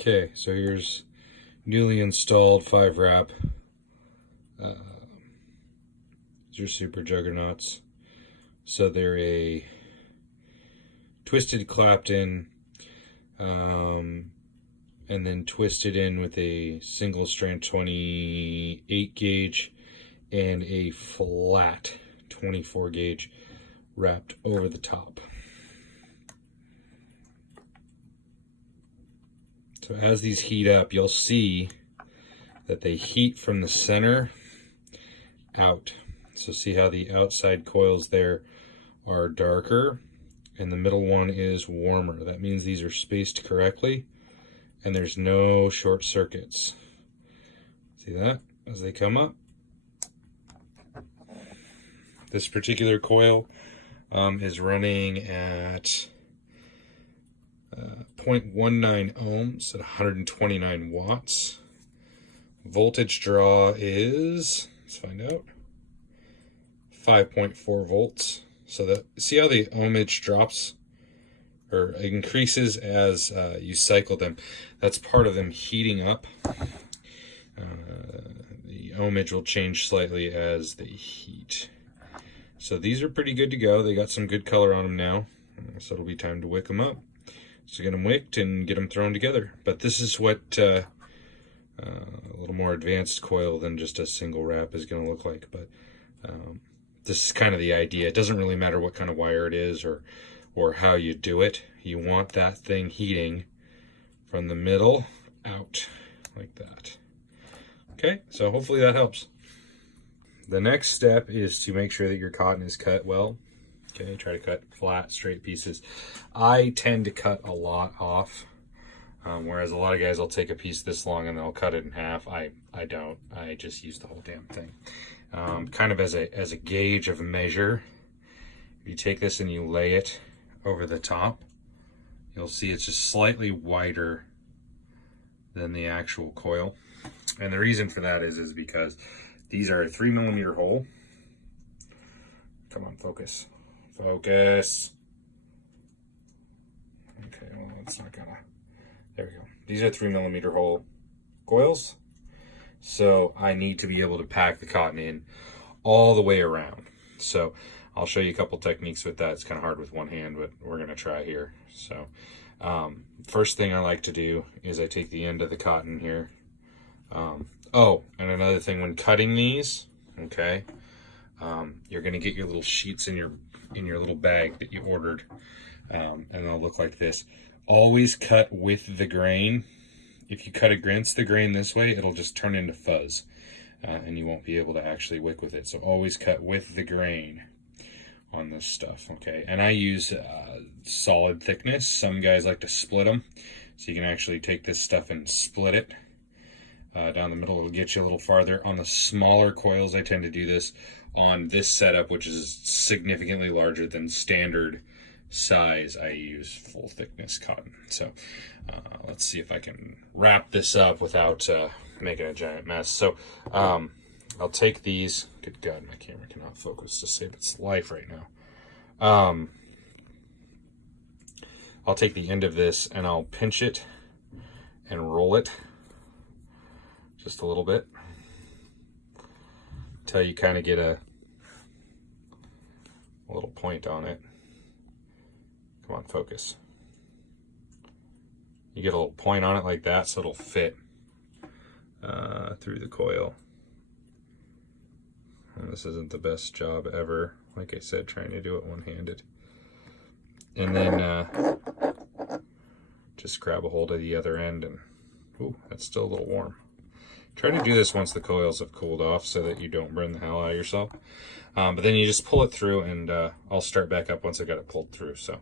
Okay, so here's newly installed 5-wrap. These are super juggernauts. So they're a twisted clapped in, and then twisted in with a single strand 28 gauge and a flat 24 gauge wrapped over the top. So as these heat up, you'll see that they heat from the center out. So see how the outside coils there are darker and the middle one is warmer. That means these are spaced correctly and there's no short circuits. See that as they come up? This particular coil is running at 0.19 ohms at 129 watts. Voltage draw is, let's find out, 5.4 volts. So that, see how the ohmage drops or increases as you cycle them? That's part of them heating up. The ohmage will change slightly as they heat. So these are pretty good to go. They got some good color on them now. So it'll be time to wick them up. So get them wicked and get them thrown together. But this is what a little more advanced coil than just a single wrap is going to look like. But this is kind of the idea. It doesn't really matter what kind of wire it is or how you do it. You want that thing heating from the middle out like that. Okay, so hopefully that helps. The next step is to make sure that your cotton is cut well. Okay, try to cut flat, straight pieces. I tend to cut a lot off, whereas a lot of guys will take a piece this long and they'll cut it in half. I don't. I just use the whole damn thing. Kind of as a gauge of measure. If you take this and you lay it over the top, you'll see it's just slightly wider than the actual coil. And the reason for that is because these are a 3mm hole. Come on, focus. Focus. Okay, well, it's not gonna. There we go. These are 3mm hole coils. So I need to be able to pack the cotton in all the way around. So I'll show you a couple techniques with that. It's kind of hard with one hand, but we're gonna try here. So first thing I like to do is I take the end of the cotton here. Oh, and another thing when cutting these, okay, you're gonna get your little sheets in your little bag that you ordered, and they'll look like this. Always cut with the grain. If you cut against the grain this way, it'll just turn into fuzz, and you won't be able to actually wick with it. So always cut with the grain on this stuff, okay? And I use solid thickness. Some guys like to split them, so you can actually take this stuff and split it down the middle. It'll get you a little farther. On the smaller coils, I tend to do this on this setup, which is significantly larger than standard size. I use full thickness cotton. So let's see if I can wrap this up without making a giant mess. So I'll take these. Good God, my camera cannot focus to save its life right now. I'll take the end of this and I'll pinch it and roll it just a little bit until you kind of get a little point on it. Come on, focus. You get a little point on it like that so it'll fit through the coil. And this isn't the best job ever. Like I said, trying to do it one-handed. And then just grab a hold of the other end and, ooh, that's still a little warm. Try to do this once the coils have cooled off so that you don't burn the hell out of yourself. But then you just pull it through and I'll start back up once I got it pulled through. So,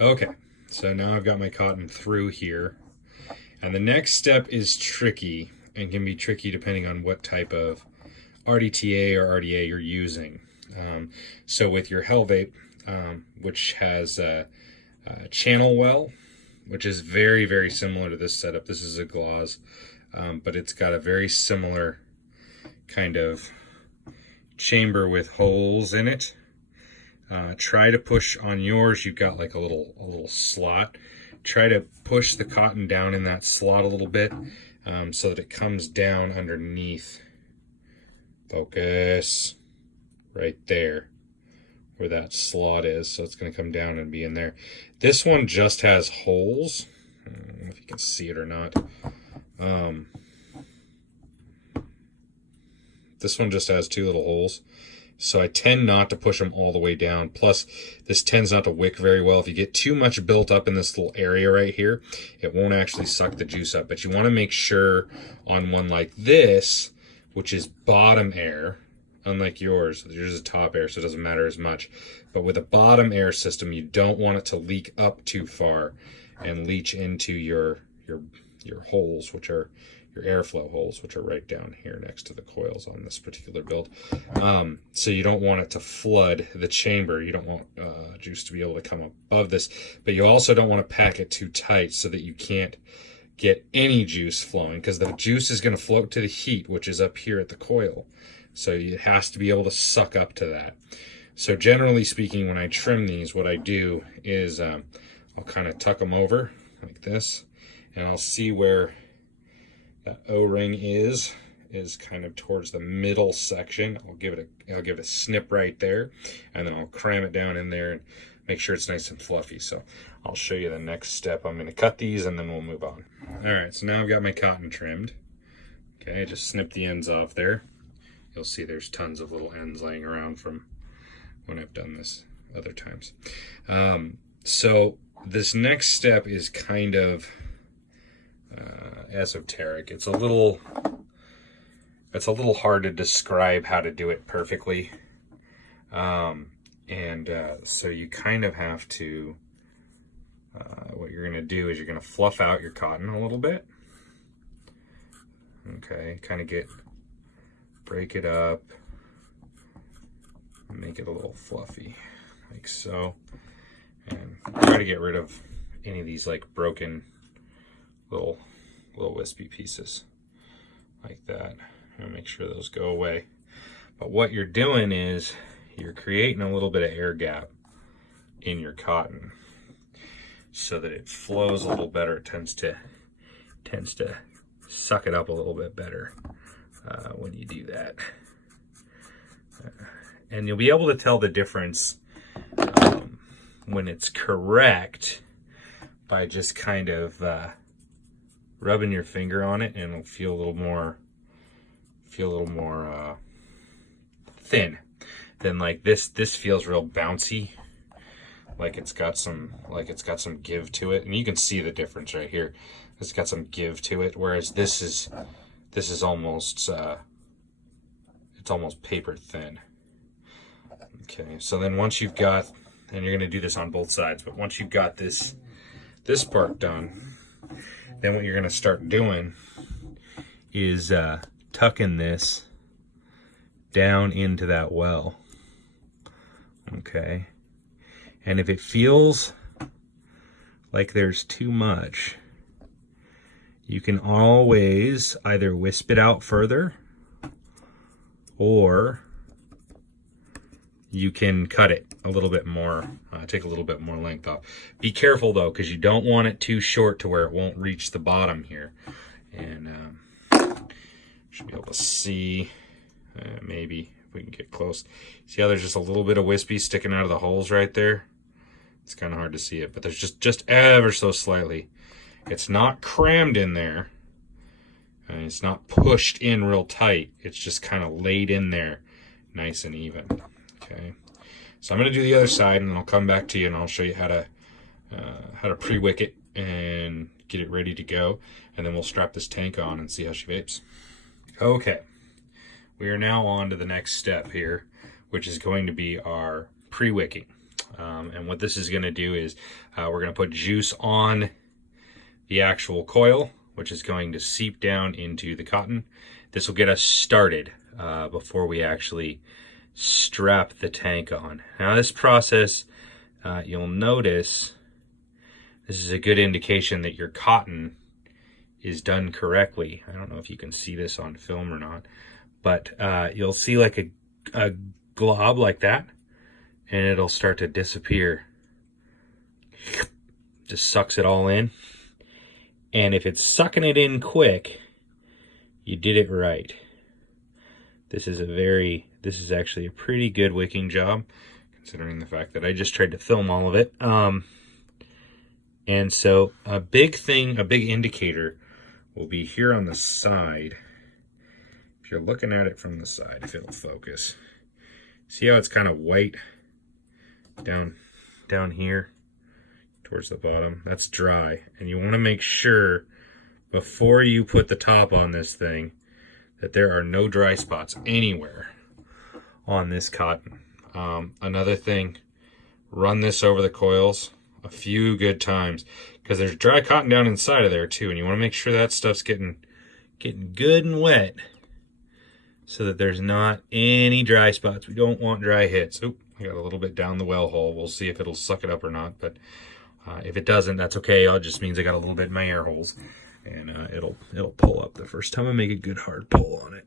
okay, so now I've got my cotton through here. And the next step is tricky and can be tricky depending on what type of RDTA or RDA you're using. So with your Helvape, which has a channel well, which is very, very similar to this setup. This is a GLAZ. But it's got a very similar kind of chamber with holes in it. Try to push on yours. You've got like a little slot. try to push the cotton down in that slot a little bit so that it comes down underneath. Focus. Right there where that slot is. So it's going to come down and be in there. This one just has holes. I don't know if you can see it or not. This one just has 2 little holes. So I tend not to push them all the way down. Plus, this tends not to wick very well. If you get too much built up in this little area right here, it won't actually suck the juice up. But you want to make sure on one like this, which is bottom air, unlike yours is top air, so it doesn't matter as much. But with a bottom air system, you don't want it to leak up too far and leach into your holes, which are your airflow holes, which are right down here next to the coils on this particular build. So you don't want it to flood the chamber. You don't want juice to be able to come above this, but you also don't want to pack it too tight so that you can't get any juice flowing, because the juice is going to float to the heat, which is up here at the coil. So it has to be able to suck up to that. So generally speaking, when I trim these, what I do is I'll kind of tuck them over like this, and I'll see where that O-ring is kind of towards the middle section. I'll give it a snip right there, and then I'll cram it down in there and make sure it's nice and fluffy. So I'll show you the next step. I'm going to cut these and then we'll move on. All right, so now I've got my cotton trimmed. Okay, just snip the ends off there. You'll see there's tons of little ends laying around from when I've done this other times. So this next step is kind of esoteric. It's a little hard to describe how to do it perfectly. So you kind of have to, what you're going to do is you're going to fluff out your cotton a little bit. Okay, kind of break it up, and make it a little fluffy, like so. And try to get rid of any of these like broken little wispy pieces like that, and make sure those go away. But what you're doing is you're creating a little bit of air gap in your cotton so that it flows a little better. It tends to suck it up a little bit better when you do that. And you'll be able to tell the difference when it's correct by just kind of rubbing your finger on it, and it'll feel a little more thin. Then like this feels real bouncy, like it's got some give to it, and you can see the difference right here. It's got some give to it, whereas this is almost it's almost paper thin. Okay, so then once you've got, and you're going to do this on both sides, but once you've got this part done, then what you're going to start doing is tucking this down into that well. Okay, and if it feels like there's too much, you can always either wisp it out further, or you can cut it a little bit more, take a little bit more length off. Be careful though, because you don't want it too short to where it won't reach the bottom here. And should be able to see, maybe if we can get close. See how there's just a little bit of wispy sticking out of the holes right there? It's kind of hard to see it, but there's just ever so slightly. It's not crammed in there, and it's not pushed in real tight. It's just kind of laid in there nice and even. Okay, so I'm going to do the other side, and then I'll come back to you and I'll show you how to pre-wick it and get it ready to go, and then we'll strap this tank on and see how she vapes. Okay, we are now on to the next step here, which is going to be our pre-wicking. And what this is going to do is we're going to put juice on the actual coil, which is going to seep down into the cotton. This will get us started before we actually strap the tank on. Now this process, you'll notice, this is a good indication that your cotton is done correctly. I don't know if you can see this on film or not, but you'll see like a glob like that, and it'll start to disappear. just sucks it all in. And if it's sucking it in quick, you did it right. This is actually a pretty good wicking job, considering the fact that I just tried to film all of it. And so a big indicator will be here on the side. If you're looking at it from the side, if it'll focus. See how it's kind of white down here towards the bottom? That's dry. And you want to make sure before you put the top on this thing that there are no dry spots anywhere on this cotton. Another thing, run this over the coils a few good times, because there's dry cotton down inside of there too, and you want to make sure that stuff's getting good and wet so that there's not any dry spots. We don't want dry hits. Oop, I got a little bit down the well hole. We'll see if it'll suck it up or not, but if it doesn't, that's okay. It just means I got a little bit in my air holes, and it'll pull up the first time I make a good hard pull on it.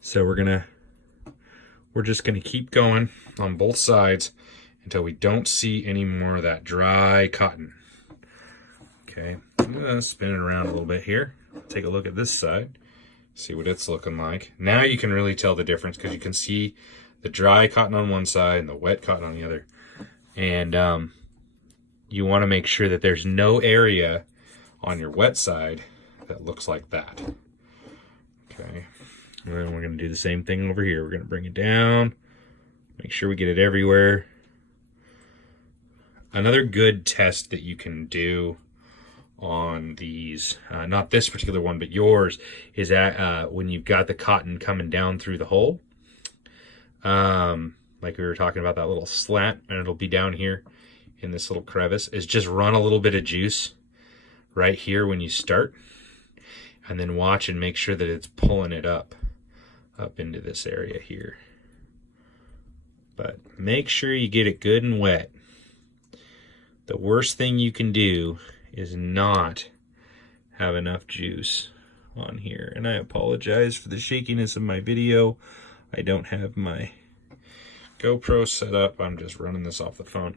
So we're just gonna keep going on both sides until we don't see any more of that dry cotton. Okay, I'm gonna spin it around a little bit here. Take a look at this side, see what it's looking like. Now you can really tell the difference, because you can see the dry cotton on one side and the wet cotton on the other. And you want to make sure that there's no area on your wet side that looks like that. Okay, and then we're going to do the same thing over here. We're going to bring it down, make sure we get it everywhere. Another good test that you can do on these, not this particular one, but yours, is that when you've got the cotton coming down through the hole, like we were talking about, that little slant, and it'll be down here in this little crevice, is just run a little bit of juice right here when you start, and then watch and make sure that it's pulling it up into this area here. But make sure you get it good and wet. The worst thing you can do is not have enough juice on here. And I apologize for the shakiness of my video. I don't have my GoPro set up. I'm just running this off the phone.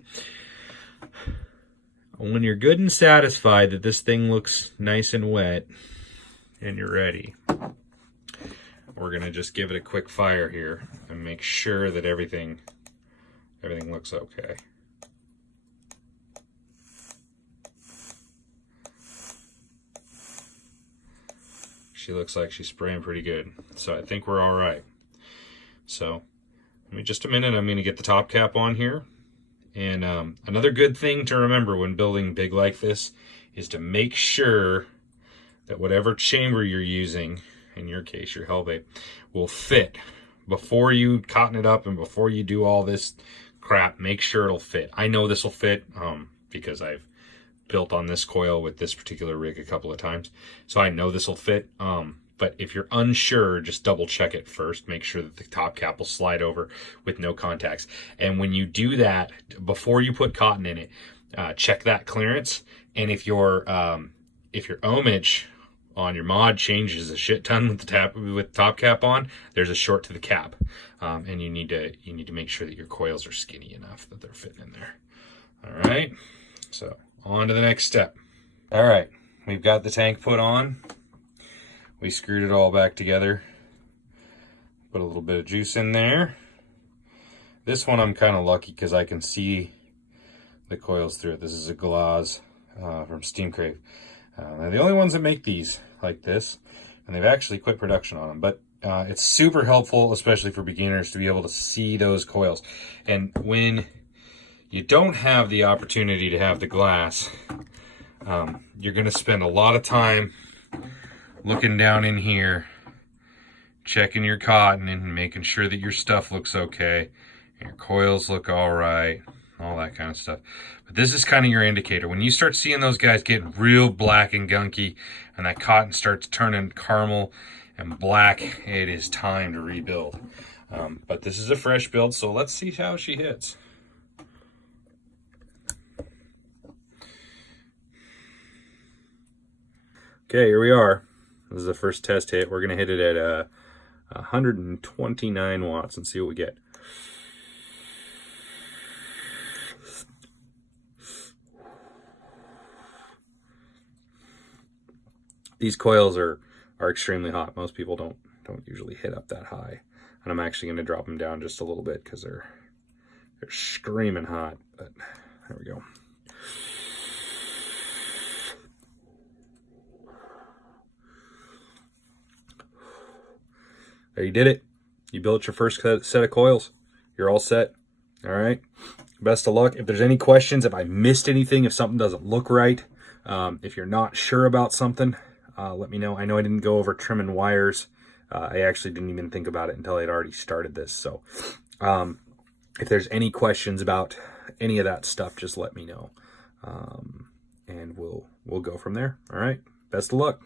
When you're good and satisfied that this thing looks nice and wet and you're ready, we're gonna just give it a quick fire here and make sure that everything looks okay. She looks like she's spraying pretty good, so I think we're all right. So give me just a minute. I'm going to get the top cap on here. And another good thing to remember when building big like this is to make sure that whatever chamber you're using, in your case your Hellbait, will fit. Before you cotton it up and before you do all this crap, make sure it'll fit. I know this will fit because I've built on this coil with this particular rig a couple of times, so I know this will fit. But if you're unsure, just double check it first. Make sure that the top cap will slide over with no contacts. And when you do that, before you put cotton in it, check that clearance. And if your ohmage on your mod changes a shit ton with the top cap on, there's a short to the cap, and you need to make sure that your coils are skinny enough that they're fitting in there. All right, so on to the next step. All right, we've got the tank put on. We screwed it all back together. Put a little bit of juice in there. This one I'm kind of lucky because I can see the coils through it. This is a GLAZ from Steam Crave. They're the only ones that make these like this, and they've actually quit production on them. But it's super helpful, especially for beginners, to be able to see those coils. And when you don't have the opportunity to have the glass, you're going to spend a lot of time looking down in here, checking your cotton and making sure that your stuff looks okay, and your coils look all right, all that kind of stuff. But this is kind of your indicator. When you start seeing those guys getting real black and gunky and that cotton starts turning caramel and black, it is time to rebuild. But this is a fresh build, so let's see how she hits. Okay, here we are. This is the first test hit. We're going to hit it at 129 watts and see what we get. these coils are extremely hot. Most people don't usually hit up that high. And I'm actually going to drop them down just a little bit because they're screaming hot. But there we go. There, you did it. You built your first set of coils. You're all set. All right. Best of luck. If there's any questions, if I missed anything, if something doesn't look right, if you're not sure about something, let me know. I know I didn't go over trimming wires. I actually didn't even think about it until I'd already started this. So if there's any questions about any of that stuff, just let me know. And we'll go from there. All right. Best of luck.